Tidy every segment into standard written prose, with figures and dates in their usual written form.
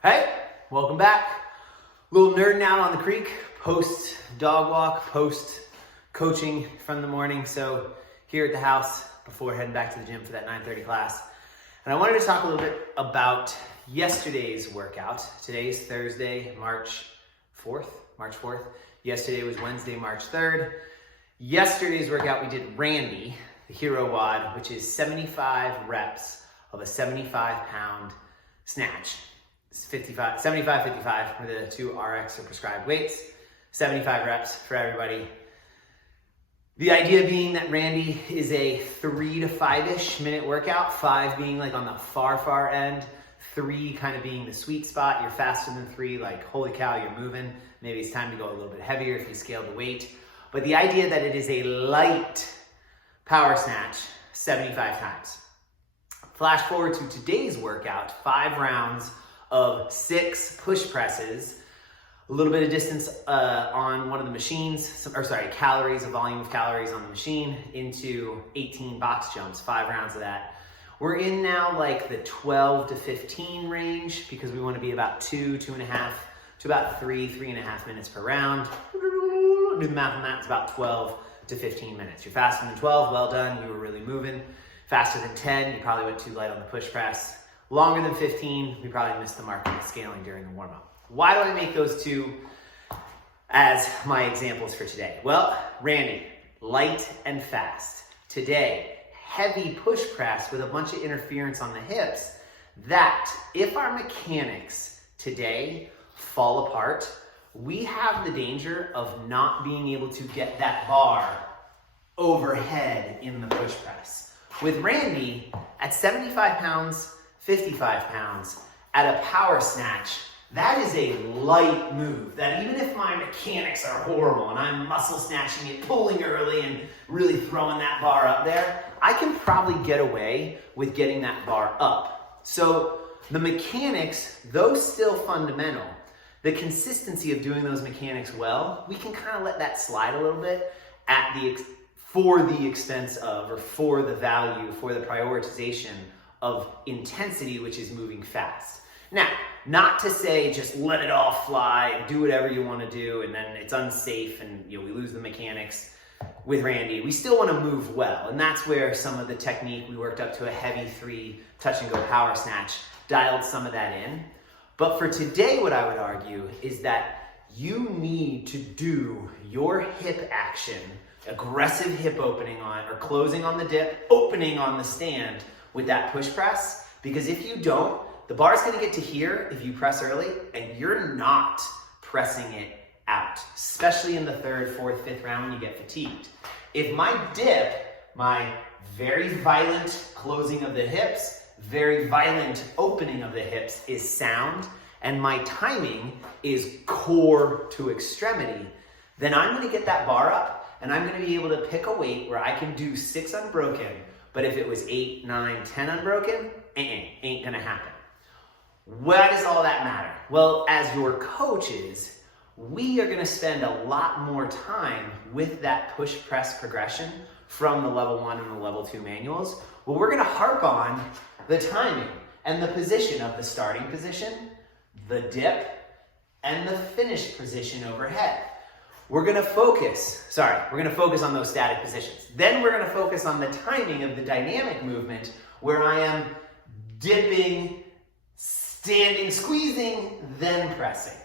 Hey, welcome back. A little nerding out on the creek, post dog walk, post coaching from the morning. So here at the house before heading back to the gym for that 9:30 class. And I wanted to talk a little bit about yesterday's workout. Today's Thursday, March 4th. Yesterday was Wednesday, March 3rd. Yesterday's workout, we did Randy, the Hero WOD, which is 75 reps of a 75-pound snatch. 75-55 were the two RX or prescribed weights, 75 reps for everybody. The idea being that Randy is a 3 to 5-ish minute workout, 5 being like on the far end, 3 kind of being the sweet spot. You're faster than 3, like holy cow, you're moving. Maybe it's time to go a little bit heavier if you scale the weight. But the idea that it is a light power snatch 75 times. Flash forward to today's workout, 5 rounds of 6 push presses, a little bit of distance on one of the machines, calories, a volume of calories on the machine, into 18 box jumps, 5 rounds of that. We're in now like the 12 to 15 range because we want to be about 2.5 to about 3.5 minutes per round. Do the math on that, it's about 12 to 15 minutes. You're faster than 12, well done, you were really moving. Faster than 10, you probably went too light on the push press. Longer than 15, we probably missed the mark on the scaling during the warm-up. Why do I make those two as my examples for today? Well, Randy, light and fast. Today, heavy push press with a bunch of interference on the hips, that if our mechanics today fall apart, we have the danger of not being able to get that bar overhead in the push press. With Randy, at 75 pounds, 55 pounds, at a power snatch, that is a light move. That even if my mechanics are horrible and I'm muscle snatching it, pulling early and really throwing that bar up there, I can probably get away with getting that bar up. So the mechanics, though still fundamental, the consistency of doing those mechanics well, we can kind of let that slide a little bit for the expense of, or for the value, for the prioritization of intensity, which is moving fast. Now, not to say just let it all fly and do whatever you want to do and then it's unsafe and we lose the mechanics with Randy. We still want to move well, and that's where some of the technique, we worked up to a heavy 3 touch and go power snatch, dialed some of that in. But for today, what I would argue is that you need to do your hip action, aggressive hip opening on, or closing on the dip, opening on the stand with that push press, because if you don't, the bar is going to get to here if you press early, and you're not pressing it out, especially in the 3rd, 4th, 5th round when you get fatigued. If my dip, my very violent closing of the hips, very violent opening of the hips is sound, and my timing is core to extremity, then I'm going to get that bar up, and I'm going to be able to pick a weight where I can do 6 unbroken. But if it was 8, 9, 10 unbroken, ain't gonna happen. Why does all that matter? Well, as your coaches, we are gonna spend a lot more time with that push press progression from the level 1 and the level 2 manuals. Well, we're gonna harp on the timing and the position of the starting position, the dip, and the finish position overhead. We're gonna focus on those static positions. Then we're gonna focus on the timing of the dynamic movement where I am dipping, standing, squeezing, then pressing.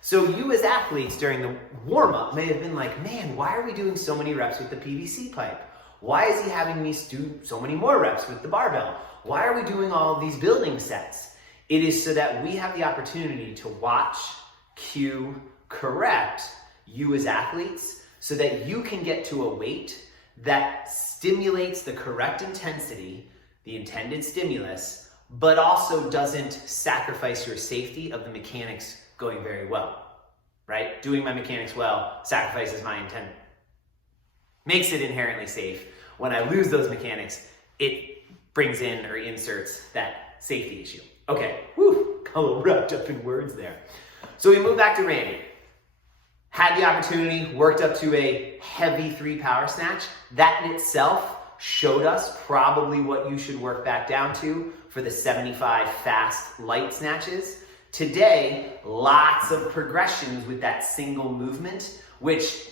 So you as athletes during the warm-up may have been like, man, why are we doing so many reps with the PVC pipe? Why is he having me do so many more reps with the barbell? Why are we doing all of these building sets? It is so that we have the opportunity to watch, cue, correct you as athletes so that you can get to a weight that stimulates the correct intensity, the intended stimulus, but also doesn't sacrifice your safety of the mechanics going very well, right? Doing my mechanics well sacrifices my intent, makes it inherently safe. When I lose those mechanics, it brings in or inserts that safety issue. Okay, got a little wrapped up in words there. So we move back to Randy. Had the opportunity, worked up to a heavy 3 power snatch. That in itself showed us probably what you should work back down to for the 75 fast light snatches. Today, lots of progressions with that single movement, which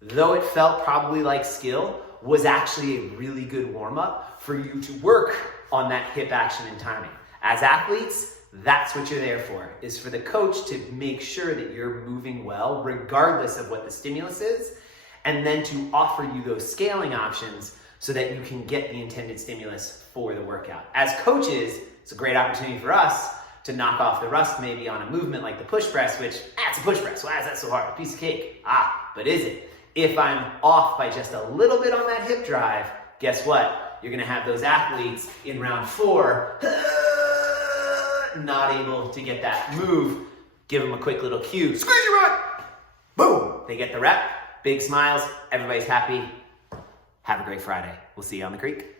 though it felt probably like skill, was actually a really good warm-up for you to work on that hip action and timing. As athletes, that's what you're there for, is for the coach to make sure that you're moving well, regardless of what the stimulus is, and then to offer you those scaling options so that you can get the intended stimulus for the workout. As coaches, it's a great opportunity for us to knock off the rust maybe on a movement like the push press, which, it's a push press, why is that so hard? A piece of cake. But is it? If I'm off by just a little bit on that hip drive, guess what? You're gonna have those athletes in round 4, not able to get that move. Give them a quick little cue. Squeeze your butt! Boom! They get the rep. Big smiles. Everybody's happy. Have a great Friday. We'll see you on the creek.